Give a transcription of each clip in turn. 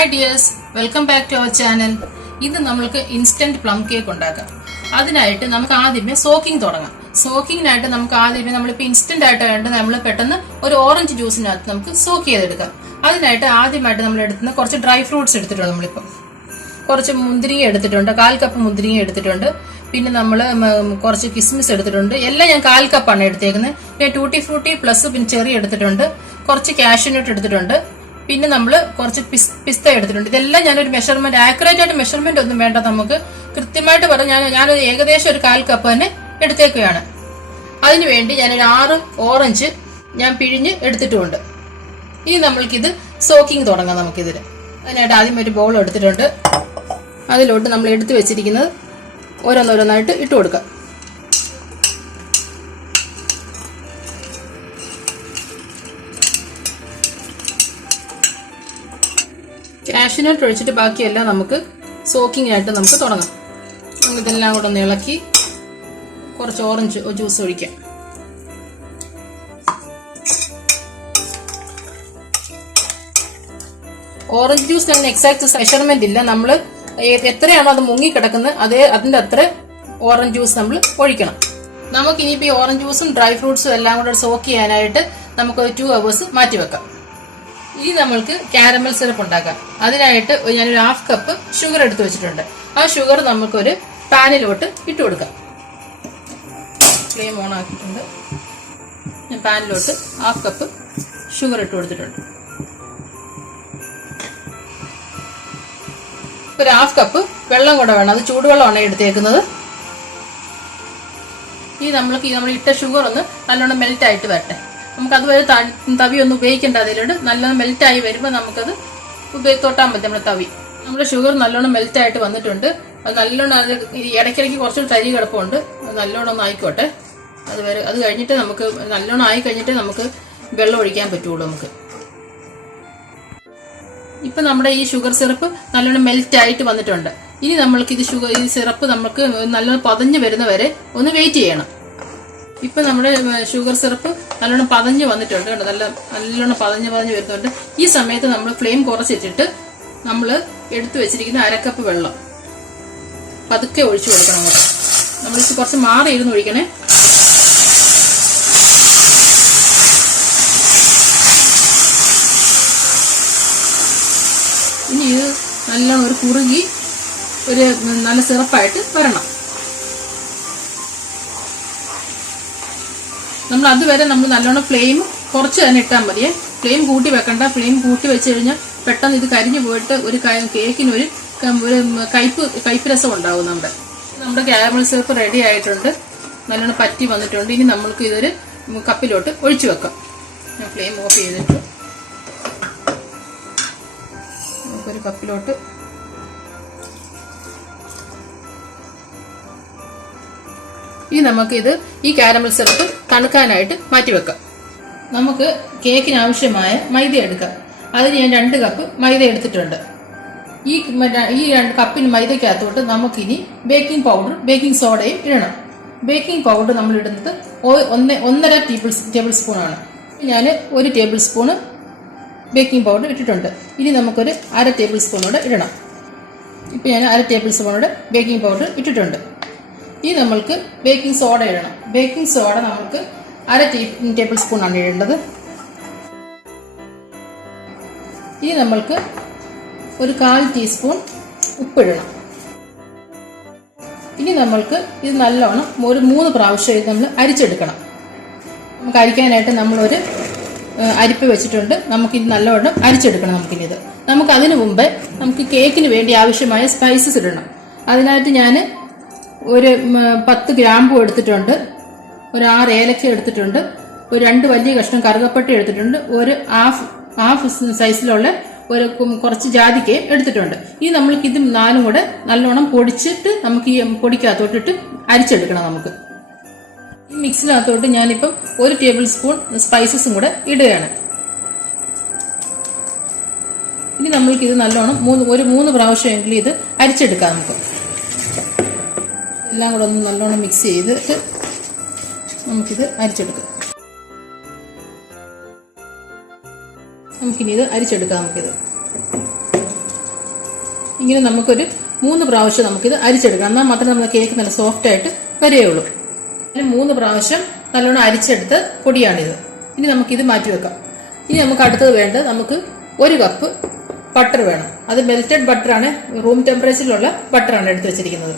Hi dears, welcome back to our channel. ഇത് നമ്മൾക്ക് instant plum cake ഉണ്ടാക്കാം. അതിനായിട്ട് നമുക്ക് ആദ്യമേ സോക്കിംഗ് തുടങ്ങാം. സോക്കിങ്ങിനായിട്ട് നമുക്ക് ആദ്യമേ നമ്മളിപ്പോൾ ഇൻസ്റ്റന്റ് ആയിട്ട് വേണ്ട നമ്മൾ പെട്ടെന്ന് ഒരു ഓറഞ്ച് ജ്യൂസിനകത്ത് നമുക്ക് സോക്ക് ചെയ്തെടുക്കാം. അതിനായിട്ട് ആദ്യമായിട്ട് നമ്മൾ എടുക്കുന്ന കുറച്ച് ഡ്രൈ ഫ്രൂട്ട്സ് എടുത്തിട്ടുണ്ട്. നമ്മളിപ്പം കുറച്ച് മുന്തിരിങ്ങ എടുത്തിട്ടുണ്ട്, 1/4 കപ്പ് മുന്തിരിങ്ങ എടുത്തിട്ടുണ്ട്. പിന്നെ നമ്മൾ കുറച്ച് കിസ്മിസ് എടുത്തിട്ടുണ്ട്. എല്ലാം ഞാൻ 1/4 കപ്പാണ് എടുത്തേക്കുന്നത്. പിന്നെ ടൂട്ടി ഫ്രൂട്ടി പ്ലസ് പിന്നെ ചെറി എടുത്തിട്ടുണ്ട്, കുറച്ച് കാഷ്യൂനട്ട് എടുത്തിട്ടുണ്ട്, പിന്നെ നമ്മൾ കുറച്ച് പിസ്ത എടുത്തിട്ടുണ്ട്. ഇതെല്ലാം ഞാനൊരു മെഷർമെന്റ്, ആക്യുറേറ്റ് ആയിട്ട് മെഷർമെന്റ് ഒന്നും വേണ്ട, നമുക്ക് കൃത്യമായിട്ട് പറഞ്ഞാൽ ഞാനൊരു ഏകദേശം ഒരു 1/4 കപ്പ് തന്നെ എടുത്തേക്കുകയാണ്. അതിനുവേണ്ടി ഞാനൊരു 6 ഓറഞ്ച് ഞാൻ പിഴിഞ്ഞ് എടുത്തിട്ടുമുണ്ട്. ഇനി നമ്മൾക്കിത് സോക്കിംഗ് തുടങ്ങാം. നമുക്കിതിന് അതിനായിട്ട് ആദ്യം ഒരു ബൗൾ എടുത്തിട്ടുണ്ട്. അതിലോട്ട് നമ്മൾ എടുത്തു വെച്ചിരിക്കുന്നത് ഓരോന്നോരോന്നായിട്ട് ഇട്ട് കൊടുക്കാം. കാഷ്യൂനട്ട് ഒഴിച്ചിട്ട് ബാക്കിയെല്ലാം നമുക്ക് സോക്കിങ്ങിനായിട്ട് നമുക്ക് തുടങ്ങാം. ഇതെല്ലാം കൂടെ ഒന്ന് ഇളക്കി കുറച്ച് ഓറഞ്ച് ജ്യൂസ് ഒഴിക്കാം. ഓറഞ്ച് ജ്യൂസ് തന്നെ എക്സാക്ട് മെഷർമെന്റ് ഇല്ല. നമ്മൾ എത്രയാണോ അത് മുങ്ങിക്കിടക്കുന്നത് അതിന്റെ അത്ര ഓറഞ്ച് ജ്യൂസ് നമ്മൾ ഒഴിക്കണം. നമുക്ക് ഇനിയിപ്പോൾ ഈ ഓറഞ്ച് ജ്യൂസും ഡ്രൈ ഫ്രൂട്ട്സും എല്ലാം കൂടെ സോക്ക് ചെയ്യാനായിട്ട് നമുക്ക് 2 hours മാറ്റി വെക്കാം. ഇനി നമ്മൾക്ക് കാരമൽ സിറപ്പ് ഉണ്ടാക്കാം. അതിനായിട്ട് ഞാനൊരു 1/2 കപ്പ് ഷുഗർ എടുത്ത് വെച്ചിട്ടുണ്ട്. ആ ഷുഗർ നമുക്കൊരു പാനിലോട്ട് ഇട്ട് കൊടുക്കാം. ഫ്ലെയിം ഓൺ ആക്കിയിട്ടുണ്ട്. ഞാൻ പാനിലോട്ട് 1/2 കപ്പ് ഷുഗർ ഇട്ട് കൊടുത്തിട്ടുണ്ട്. ഒരു 1/2 കപ്പ് വെള്ളം കൂടെ വേണം. അത് ചൂടുവെള്ളമാണ് എടുത്തേക്കുന്നത്. ഈ നമ്മൾ ഇട്ട ഷുഗർ ഒന്ന് നല്ലോണം മെൽറ്റ് ആയിട്ട് വരട്ടെ. നമുക്ക് അതുവരെ തവി ഒന്നും ഉപയോഗിക്കേണ്ട. അതിലോട്ട് നല്ലോണം മെൽറ്റ് ആയി വരുമ്പോൾ നമുക്കത് തൊട്ടാൻ പറ്റും. നമ്മുടെ തവി, നമ്മുടെ ഷുഗർ നല്ലോണം മെൽറ്റ് ആയിട്ട് വന്നിട്ടുണ്ട്. അത് നല്ലോണം ഇടയ്ക്കിടയ്ക്ക് കുറച്ചൊരു തരി കിടപ്പുണ്ട്. അത് നല്ലോണം ഒന്ന് ആയിക്കോട്ടെ. അത് കഴിഞ്ഞിട്ട് നമുക്ക് നല്ലോണം ആയി കഴിഞ്ഞിട്ട് നമുക്ക് വെള്ളം ഒഴിക്കാൻ പറ്റുള്ളൂ. നമുക്ക് ഇപ്പൊ നമ്മുടെ ഈ ഷുഗർ സിറപ്പ് നല്ലോണം മെൽറ്റ് ആയിട്ട് വന്നിട്ടുണ്ട്. ഇനി നമ്മൾക്ക് ഈ സിറപ്പ് നമുക്ക് നല്ലോണം പതഞ്ഞ് വരുന്ന വരെ ഒന്ന് വെയിറ്റ് ചെയ്യണം. ഇപ്പൊ നമ്മുടെ ഷുഗർ സിറപ്പ് നല്ലോണം പതഞ്ഞ് വന്നിട്ടുണ്ട്. നല്ലോണം പതഞ്ഞ് വരുന്നുണ്ട്. ഈ സമയത്ത് നമ്മൾ ഫ്ലെയിം കുറച്ചിട്ടിട്ട് നമ്മൾ എടുത്തു വെച്ചിരിക്കുന്ന 1/2 കപ്പ് വെള്ളം പതുക്കെ ഒഴിച്ചു കൊടുക്കണം. അങ്ങോട്ട് നമ്മൾ കുറച്ച് മാറി ഇരുന്ന് ഒഴിക്കണേ. ഇനി ഇത് നല്ലോണം ഒരു കുറുകി ഒരു നല്ല സിറപ്പായിട്ട് വരണം. നമ്മൾ അതുവരെ നമ്മൾ നല്ലോണം ഫ്ലെയിം കുറച്ച് തന്നെ ഇട്ടാൽ മതിയേ. ഫ്ലെയിം കൂട്ടി വെക്കണ്ട. ഫ്ലെയിം കൂട്ടി വെച്ച് കഴിഞ്ഞാൽ പെട്ടെന്ന് ഇത് കരിഞ്ഞു പോയിട്ട് ഒരു കേക്കിന് ഒരു കയ്പ്പ് രസം ഉണ്ടാവും. നമ്മുടെ കാരമൽ സിറപ്പ് റെഡി ആയിട്ടുണ്ട്. നല്ലോണം പറ്റി വന്നിട്ടുണ്ട്. ഇനി നമ്മൾക്ക് ഇതൊരു കപ്പിലോട്ട് ഒഴിച്ചു വെക്കാം. ഞാൻ ഫ്ലെയിം ഓഫ് ചെയ്തിട്ട് നമുക്കൊരു കപ്പിലോട്ട് ഇനി നമുക്കിത് ഈ കാരമൽ സിറപ്പ് തണുക്കാനായിട്ട് മാറ്റിവെക്കാം. നമുക്ക് കേക്കിന് ആവശ്യമായ മൈദ എടുക്കാം. അതിന് ഞാൻ 2 കപ്പ് മൈദ എടുത്തിട്ടുണ്ട്. ഈ 2 കപ്പിന് മൈദക്കകത്തോട്ട് നമുക്കിനി ബേക്കിംഗ് പൗഡർ ബേക്കിംഗ് സോഡയും ഇടണം. ബേക്കിംഗ് പൗഡർ നമ്മൾ ഇടുന്നത് 1.5 ടേബിൾ സ്പൂണാണ്. ഞാൻ 1 ടേബിൾ സ്പൂണ് ബേക്കിംഗ് പൗഡർ ഇട്ടിട്ടുണ്ട്. ഇനി നമുക്കൊരു 1/2 ടേബിൾ സ്പൂണോടെ ഇടണം. ഇപ്പം ഞാൻ 1/2 ടേബിൾ സ്പൂണോടെ ബേക്കിംഗ് പൗഡർ ഇട്ടിട്ടുണ്ട്. ഇനി നമ്മൾക്ക് ബേക്കിംഗ് സോഡ ഇടണം. ബേക്കിംഗ് സോഡ നമുക്ക് 1/2 ടേബിൾ സ്പൂൺ ആണ് ഇടേണ്ടത്. ഇനി നമ്മൾക്ക് ഒരു 1/4 ടീസ്പൂൺ ഉപ്പിടണം. ഇനി നമ്മൾക്ക് ഇത് നല്ലോണം ഒരു 3 പ്രാവശ്യം ഇത് നമ്മൾ അരിച്ചെടുക്കണം. നമുക്ക് അരിക്കാനായിട്ട് നമ്മളൊരു അരിപ്പ് വെച്ചിട്ടുണ്ട്. നമുക്കിത് നല്ലോണം അരിച്ചെടുക്കണം. നമുക്ക് അതിനു മുമ്പേ നമുക്ക് കേക്കിന് വേണ്ടി ആവശ്യമായ സ്പൈസസ് ഇടണം. അതിനായിട്ട് ഞാൻ ഒരു 10 ഗ്രാമ്പൂ എടുത്തിട്ടുണ്ട്, ഒരു 6 ഏലക്ക എടുത്തിട്ടുണ്ട്, ഒരു 2 വലിയ കഷ്ണം കറുകപ്പട്ട എടുത്തിട്ടുണ്ട്, ഒരു ഹാഫ് സൈസിലുള്ള ഒരു കുറച്ച് ജാതിക്കയും എടുത്തിട്ടുണ്ട്. ഇനി നമ്മൾക്ക് ഇത് 4 കൂടെ നല്ലോണം പൊടിച്ചിട്ട് നമുക്ക് ഈ പൊടിക്കകത്തോട്ടിട്ട് അരിച്ചെടുക്കണം. നമുക്ക് ഈ മിക്സിനകത്തോട്ട് ഞാനിപ്പം 1 ടേബിൾ സ്പൂൺ സ്പൈസസും കൂടെ ഇടുകയാണ്. ഇനി നമ്മൾക്കിത് നല്ലോണം 3 പ്രാവശ്യമെങ്കിലും ഇത് അരിച്ചെടുക്കാം. നമുക്ക് എല്ലാം കൂടെ ഒന്ന് നല്ലോണം മിക്സ് ചെയ്തിട്ട് നമുക്കിത് അരിച്ചെടുക്കാം. നമുക്കിനി ഇത് അരിച്ചെടുക്കാം. നമുക്കിത് ഇങ്ങനെ നമുക്കൊരു 3 പ്രാവശ്യം നമുക്കിത് അരിച്ചെടുക്കാം. എന്നാൽ മാത്രമേ നമ്മുടെ കേക്ക് നല്ല സോഫ്റ്റ് ആയിട്ട് വരികയുള്ളൂ. 3 പ്രാവശ്യം നല്ലോണം അരിച്ചെടുത്ത പൊടിയാണിത്. ഇനി നമുക്കിത് മാറ്റി വെക്കാം. ഇനി നമുക്ക് അടുത്തത് വേണ്ടത് നമുക്ക് 1 കപ്പ് ബട്ടർ വേണം. അത് മെൽറ്റഡ് ബട്ടറാണ്, റൂം ടെമ്പറേച്ചറിലുള്ള ബട്ടറാണ് എടുത്ത് വെച്ചിരിക്കുന്നത്.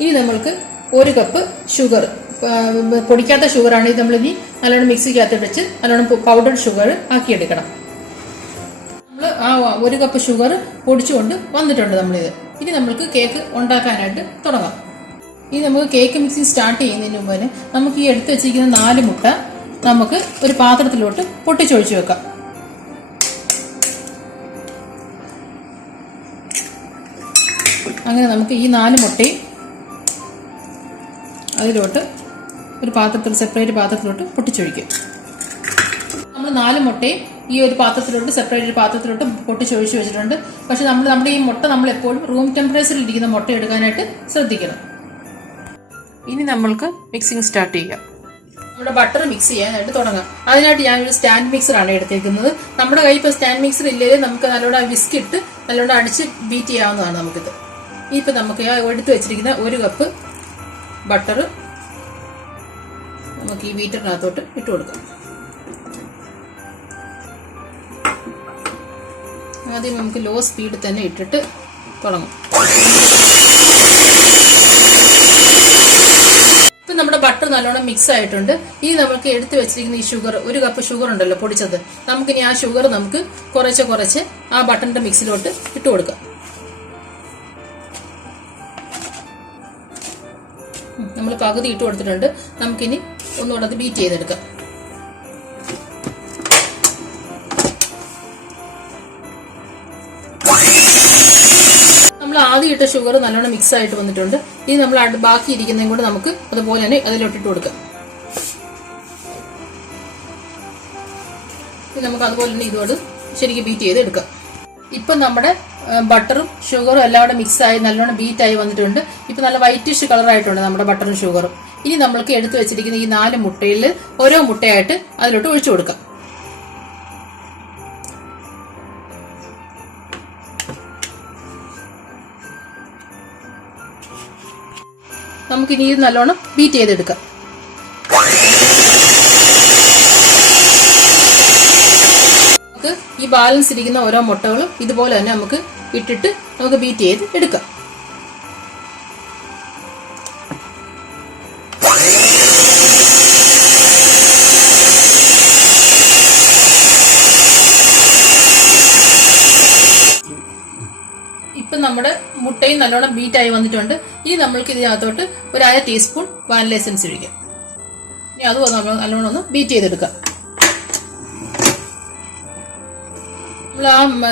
ഇനി നമ്മൾക്ക് 1 കപ്പ് ഷുഗർ, പൊടിക്കാത്ത ഷുഗറാണ് ഇത്. നമ്മളിനി നല്ലോണം മിക്സിക്കകത്ത് വെച്ച് നല്ലോണം പൗഡർഡ് ഷുഗർ ആക്കിയെടുക്കണം. നമ്മൾ ആ 1 കപ്പ് ഷുഗർ പൊടിച്ചുകൊണ്ട് വന്നിട്ടുണ്ട് നമ്മളിത്. ഇനി നമ്മൾക്ക് കേക്ക് ഉണ്ടാക്കാനായിട്ട് തുടങ്ങാം. ഇനി നമുക്ക് കേക്ക് മിക്സിങ് സ്റ്റാർട്ട് ചെയ്യുന്നതിന് മുമ്പ് തന്നെ നമുക്ക് ഈ എടുത്ത് വെച്ചിരിക്കുന്ന 4 മുട്ട നമുക്ക് ഒരു പാത്രത്തിലോട്ട് പൊട്ടിച്ചൊഴിച്ചു വെക്കാം. അങ്ങനെ നമുക്ക് ഈ 4 മുട്ടയും അതിലോട്ട് ഒരു പാത്രത്തിൽ, സെപ്പറേറ്റ് പാത്രത്തിലോട്ട് പൊട്ടിച്ചൊഴിക്കും. നമ്മൾ 4 മുട്ടയും ഈ ഒരു പാത്രത്തിലോട്ട്, സെപ്പറേറ്റ് പാത്രത്തിലോട്ട് പൊട്ടിച്ചൊഴിച്ച് വെച്ചിട്ടുണ്ട്. പക്ഷെ നമ്മുടെ ഈ മുട്ട നമ്മൾ എപ്പോഴും റൂം ടെമ്പറേച്ചറിൽ ഇരിക്കുന്ന മുട്ട എടുക്കാനായിട്ട് ശ്രദ്ധിക്കണം. ഇനി നമ്മൾക്ക് മിക്സിങ് സ്റ്റാർട്ട് ചെയ്യാം. നമ്മുടെ ബട്ടർ മിക്സ് ചെയ്യാനായിട്ട് തുടങ്ങാം. അതിനായിട്ട് ഞാനൊരു സ്റ്റാൻഡ് മിക്സറാണ് എടുത്തേക്കുന്നത്. നമ്മുടെ കയ്യിൽ ഇപ്പോൾ സ്റ്റാൻഡ് മിക്സർ ഇല്ലെങ്കിൽ നമുക്ക് നല്ലോണം വിസ്ക് ഇട്ട് നല്ലോണം അടിച്ച് ബീറ്റ് ചെയ്യാവുന്നതാണ് നമുക്കിത്. ഇപ്പം നമുക്ക് എടുത്ത് വെച്ചിരിക്കുന്ന 1 കപ്പ് ബട്ടർ നമുക്ക് ഈ ബീറ്ററിനകത്തോട്ട് ഇട്ട് കൊടുക്കാം. ആദ്യം നമുക്ക് ലോ സ്പീഡിൽ തന്നെ ഇട്ടിട്ട് തുടങ്ങും. ഇപ്പം നമ്മുടെ ബട്ടർ നല്ലോണം മിക്സ് ആയിട്ടുണ്ട്. ഇനി നമുക്ക് എടുത്ത് വെച്ചിരിക്കുന്ന ഈ ഷുഗർ, 1 കപ്പ് ഷുഗർ ഉണ്ടല്ലോ പൊടിച്ചത്, നമുക്കിനി ആ ഷുഗർ നമുക്ക് കുറച്ച് ആ ബട്ടറിന്റെ മിക്സിലോട്ട് ഇട്ട് കൊടുക്കാം. നമ്മൾ പകുതി ഇട്ട് കൊടുത്തിട്ടുണ്ട്. നമുക്കിനി ഒന്നുകൂടെ അത് ബീറ്റ് ചെയ്തെടുക്കാം. നമ്മൾ ആദ്യം ഇട്ട ഷുഗർ നല്ലോണം മിക്സ് ആയിട്ട് വന്നിട്ടുണ്ട്. ഇനി നമ്മൾ ബാക്കി ഇരിക്കുന്നതും കൂടെ നമുക്ക് അതുപോലെ തന്നെ അതിലോട്ടിട്ട് കൊടുക്കാം. നമുക്ക് അതുപോലെ തന്നെ ഇതോട് ശരിക്കും ബീറ്റ് ചെയ്ത് എടുക്കാം. ഇപ്പം നമ്മുടെ ബട്ടറും ഷുഗറും എല്ലാം കൂടെ മിക്സ് ആയി നല്ലോണം ബീറ്റ് ആയി വന്നിട്ടുണ്ട്. ഇപ്പൊ നല്ല വൈറ്റിഷ് കളറായിട്ടുണ്ട് നമ്മുടെ ബട്ടറും ഷുഗറും. ഇനി നമ്മൾക്ക് എടുത്തു വെച്ചിരിക്കുന്ന ഈ 4 മുട്ടയിൽ ഓരോ മുട്ടയായിട്ട് അതിലോട്ട് ഒഴിച്ചു കൊടുക്കാം. നമുക്കിനി ഇത് നല്ലോണം ബീറ്റ് ചെയ്തെടുക്കാം. നമുക്ക് ഈ ബാലൻസ് ഇരിക്കുന്ന ഓരോ മുട്ടകളും ഇതുപോലെ തന്നെ നമുക്ക് ഇട്ടിട്ട് നമുക്ക് ബീറ്റ് ചെയ്ത് എടുക്കാം. ഇപ്പം നമ്മുടെ മുട്ടയും നല്ലോണം ബീറ്റായി വന്നിട്ടുണ്ട്. ഇനി നമ്മൾക്ക് ഇതിനകത്തോട്ട് ഒരു 1/2 ടീസ്പൂൺ വാനില എസൻസ് ഒഴിക്കാം. ഇനി അതും നല്ലോണം ഒന്ന് ബീറ്റ് ചെയ്തെടുക്കാം.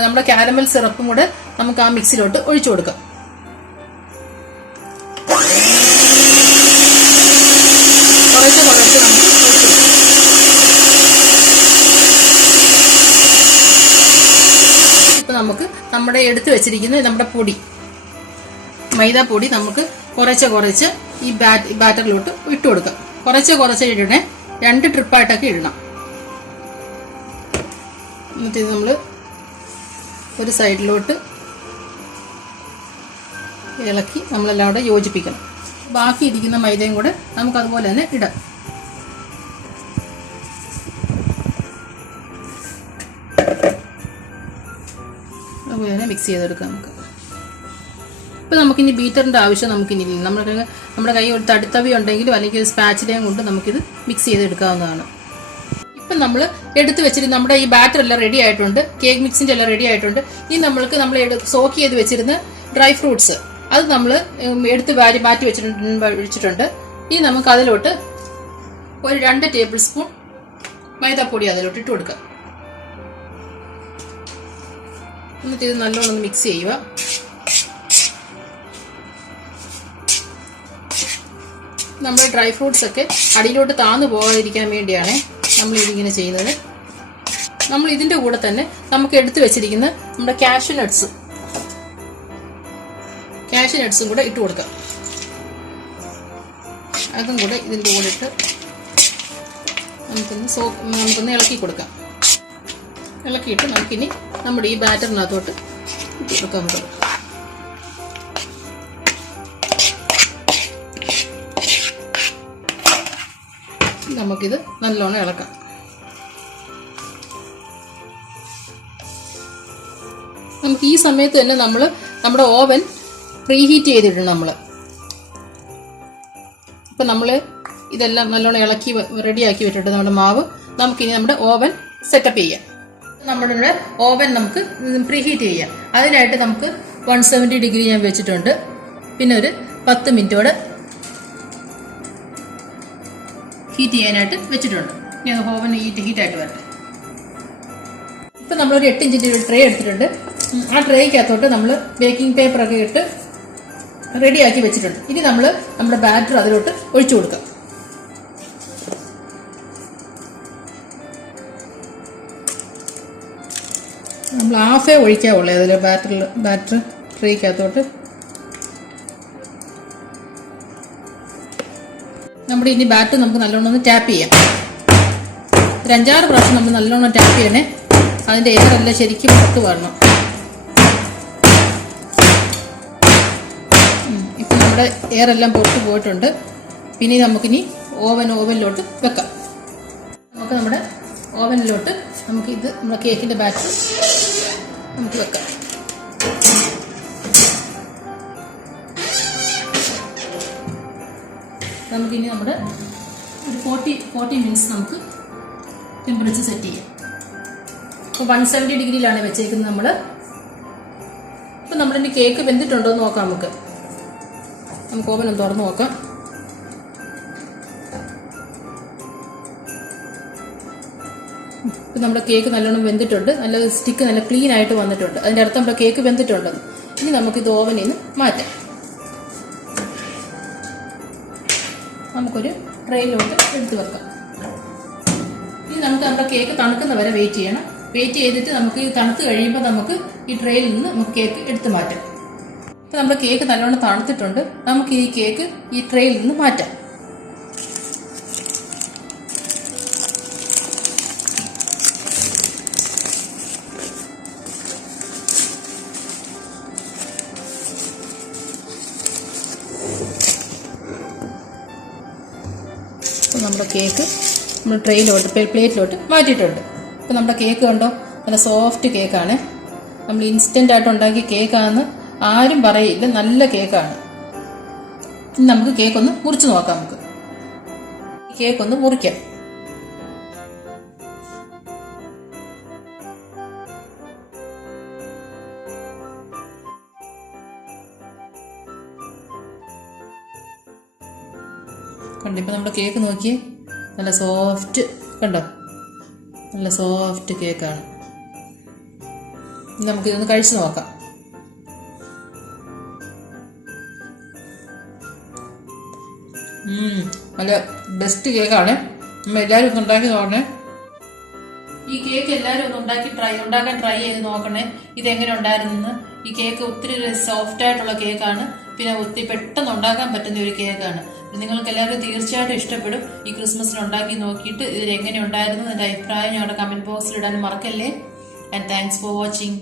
നമ്മുടെ കാരമൽ സിറപ്പും കൂടെ നമുക്ക് ആ മിക്സിലോട്ട് ഒഴിച്ചു കൊടുക്കാം. കുറച്ച് ഇപ്പൊ നമുക്ക് നമ്മുടെ എടുത്തു വെച്ചിരിക്കുന്ന നമ്മുടെ പൊടി, മൈദാപ്പൊടി നമുക്ക് കുറച്ച് ഈ ബാറ്ററിലോട്ട് ഇട്ട് കൊടുക്കാം. കുറച്ച് ഇടണേ, 2 ട്രിപ്പായിട്ടൊക്കെ ഇടണം. എന്നിട്ട് ഇത് നമ്മൾ ഒരു സൈഡിലോട്ട് ഇളക്കി നമ്മളെല്ലാം കൂടെ യോജിപ്പിക്കണം. ബാക്കി ഇരിക്കുന്ന മൈദയും കൂടെ നമുക്ക് അതുപോലെ തന്നെ ഇടാം. അതുപോലെ തന്നെ മിക്സ് ചെയ്തെടുക്കാം നമുക്ക്. ഇപ്പം നമുക്കിനി ബീറ്ററിൻ്റെ ആവശ്യം നമുക്കിനി നമ്മുടെ കൈ ഒരു തടിത്തവി ഉണ്ടെങ്കിലും അല്ലെങ്കിൽ ഒരു സ്പാച്ചിലയും കൊണ്ട് നമുക്കിത് മിക്സ് ചെയ്തെടുക്കാവുന്നതാണ്. ഇപ്പം നമ്മൾ എടുത്ത് വെച്ചിട്ട് നമ്മുടെ ഈ ബാറ്റർ എല്ലാം റെഡി ആയിട്ടുണ്ട്, കേക്ക് മിക്സിൻ്റെ എല്ലാം റെഡി ആയിട്ടുണ്ട്. ഇനി നമ്മൾ സോക്ക് ചെയ്ത് വെച്ചിരുന്ന ഡ്രൈ ഫ്രൂട്ട്സ് അത് നമ്മൾ എടുത്ത് മാറ്റി വെച്ചിട്ടുണ്ട്. ഇനി നമുക്ക് അതിലോട്ട് ഒരു 2 ടേബിൾ സ്പൂൺ മൈദാപ്പൊടി അതിലോട്ട് ഇട്ട് കൊടുക്കാം. എന്നിട്ട് ഇത് നല്ലോണം ഒന്ന് മിക്സ് ചെയ്യുക. നമ്മൾ ഡ്രൈ ഫ്രൂട്ട്സ് ഒക്കെ അടിയിലോട്ട് താന്നു പോകാതിരിക്കാൻ വേണ്ടിയാണ് നമ്മൾ ഇതിങ്ങനെ ചെയ്യുന്നത്. നമ്മൾ ഇതിൻ്റെ കൂടെ തന്നെ നമുക്ക് എടുത്തു വെച്ചിരിക്കുന്ന നമ്മുടെ കാഷ്യൂ നട്ട്സും കൂടെ ഇട്ട് കൊടുക്കാം. അതും കൂടെ ഇതിൻ്റെ കൂടെ ഇട്ട് നമുക്കൊന്ന് ഇളക്കി കൊടുക്കാം. ഇളക്കിയിട്ട് നമുക്കിനി നമ്മുടെ ഈ ബാറ്ററിനകത്തോട്ട് കൊടുക്കാം നമുക്ക്. നമുക്കിത് നല്ലോണം ഇളക്കാം. നമുക്ക് ഈ സമയത്ത് തന്നെ നമ്മുടെ ഓവൻ പ്രീഹീറ്റ് ചെയ്തിട്ടുണ്ട് നമ്മൾ. ഇപ്പം നമ്മൾ ഇതെല്ലാം നല്ലോണം ഇളക്കി റെഡിയാക്കി വിട്ടിട്ട് നമ്മുടെ മാവ് നമുക്കിനി നമ്മുടെ ഓവൻ സെറ്റപ്പ് ചെയ്യാം. നമ്മുടെ ഓവൻ നമുക്ക് പ്രീഹീറ്റ് ചെയ്യാം. അതിനായിട്ട് നമുക്ക് 170 ഡിഗ്രി ഞാൻ വെച്ചിട്ടുണ്ട്. പിന്നെ ഒരു 10 മിനിറ്റോടെ ഹീറ്റ് ചെയ്യാനായിട്ട് വെച്ചിട്ടുണ്ട്. ഇനി ഓവൻ ഹീറ്റായിട്ട് വരട്ടെ. ഇപ്പം നമ്മളൊരു 8 ഇഞ്ചിൻ്റെ ട്രേ എടുത്തിട്ടുണ്ട്. ആ ട്രേക്കകത്തോട്ട് നമ്മൾ ബേക്കിംഗ് പേപ്പറൊക്കെ ഇട്ട് റെഡിയാക്കി വെച്ചിട്ടുണ്ട്. ഇനി നമ്മുടെ ബാറ്റർ അതിലോട്ട് ഒഴിച്ചു കൊടുക്കാം. നമ്മൾ ഹാഫേ ഒഴിക്കാവുള്ളൂ അതിൽ ബാറ്റർ ട്രേക്കകത്തോട്ട്. നമ്മുടെ ഇനി ബാറ്റർ നമുക്ക് നല്ലോണം ഒന്ന് ടാപ്പ് ചെയ്യാം. ഒരു 5-6 പ്രാവശ്യം നമ്മൾ നല്ലോണം ടാപ്പ് ചെയ്യണേ. അതിൻ്റെ എയറെല്ലാം ശരിക്കും പുറത്ത് വരണം. ഇപ്പം നമ്മുടെ എയറെല്ലാം പുറത്ത് പോയിട്ടുണ്ട്. പിന്നെ നമുക്കിനി ഓവനിലോട്ട് വെക്കാം. നമ്മുടെ ഓവനിലോട്ട് നമ്മുടെ കേക്കിൻ്റെ ബാറ്റർ നമുക്ക് വെക്കാം. നമുക്കിനി നമ്മുടെ ഒരു 40 മിനിറ്റ്സ് നമുക്ക് ടെമ്പറേച്ചർ സെറ്റ് ചെയ്യാം. ഇപ്പോൾ 170 ഡിഗ്രിയിലാണ് വെച്ചേക്കുന്നത് നമ്മൾ. ഇപ്പം നമ്മളിനി കേക്ക് വെന്തിട്ടുണ്ടോ എന്ന് നോക്കാം. നമുക്ക് ഓവൻ ഒന്ന് തുറന്ന് നോക്കാം. ഇപ്പം നമ്മുടെ കേക്ക് നല്ലോണം വെന്തിട്ടുണ്ട്. നല്ല സ്റ്റിക്ക് നല്ല ക്ലീൻ ആയിട്ട് വന്നിട്ടുണ്ട്. അതിൻ്റെ അർത്ഥം നമ്മുടെ കേക്ക് വെന്തിട്ടുണ്ടെന്ന്. ഇനി നമുക്കിത് ഓവനിൽ നിന്ന് മാറ്റാം. നമുക്കൊരു ട്രേയിലോട്ട് എടുത്ത് വെക്കാം. ഇനി നമ്മുടെ കേക്ക് തണുക്കുന്ന വരെ വെയിറ്റ് ചെയ്യണം. വെയിറ്റ് ചെയ്തിട്ട് നമുക്ക് ഈ തണുത്ത് കഴിയുമ്പോൾ നമുക്ക് ഈ ട്രേയിൽ നിന്ന് നമുക്ക് കേക്ക് എടുത്ത് മാറ്റാം. ഇപ്പം നമ്മുടെ കേക്ക് നല്ലോണം തണുത്തിട്ടുണ്ട്. നമുക്ക് ഈ കേക്ക് ഈ ട്രേയിൽ നിന്ന് മാറ്റാം. നമ്മുടെ കേക്ക് നമ്മൾ പ്ലേറ്റിലോട്ട് മാറ്റിയിട്ടുണ്ട്. അപ്പോൾ നമ്മുടെ കേക്ക് കണ്ടോ, നല്ല സോഫ്റ്റ് കേക്കാണ്. നമ്മൾ ഇൻസ്റ്റൻ്റ് ആയിട്ട് ഉണ്ടാക്കിയ കേക്കാണെന്ന് ആരും പറയില്ല. നല്ല കേക്കാണ്. ഇനി നമുക്ക് കേക്കൊന്ന് മുറിച്ച് നോക്കാം. നമുക്ക് കേക്കൊന്ന് മുറിക്കാം. കണ്ടോ, ഇപ്പം നമ്മുടെ കേക്ക് നോക്കിയേ, നല്ല സോഫ്റ്റ് കണ്ടോ, നല്ല സോഫ്റ്റ് കേക്കാണ്. നമുക്കിതൊന്ന് കഴിച്ചു നോക്കാം. നല്ല ബെസ്റ്റ് കേക്കാണ്. നമ്മൾ എല്ലാവരും ഒന്ന് ഉണ്ടാക്കി നോക്കണേ. ഈ കേക്ക് എല്ലാവരും ഒന്ന് ഉണ്ടാക്കാൻ ട്രൈ ചെയ്ത് നോക്കണേ. ഇതെങ്ങനെ ഉണ്ടായിരുന്നെന്ന്. ഈ കേക്ക് ഒത്തിരി സോഫ്റ്റ് ആയിട്ടുള്ള കേക്കാണ്. പിന്നെ ഒത്തിരി പെട്ടെന്ന് ഉണ്ടാക്കാൻ പറ്റുന്ന ഒരു കേക്കാണ്. നിങ്ങൾക്ക് എല്ലാവരും തീർച്ചയായിട്ടും ഇഷ്ടപ്പെടും. ഈ ക്രിസ്മസിന് ഉണ്ടാക്കി നോക്കിയിട്ട് ഇതിൽ എങ്ങനെ ഉണ്ടായിരുന്നു എൻ്റെ അഭിപ്രായം ഞങ്ങളുടെ കമൻറ്റ് ബോക്സിൽ ഇടാൻ മറക്കല്ലേ. And thanks for watching.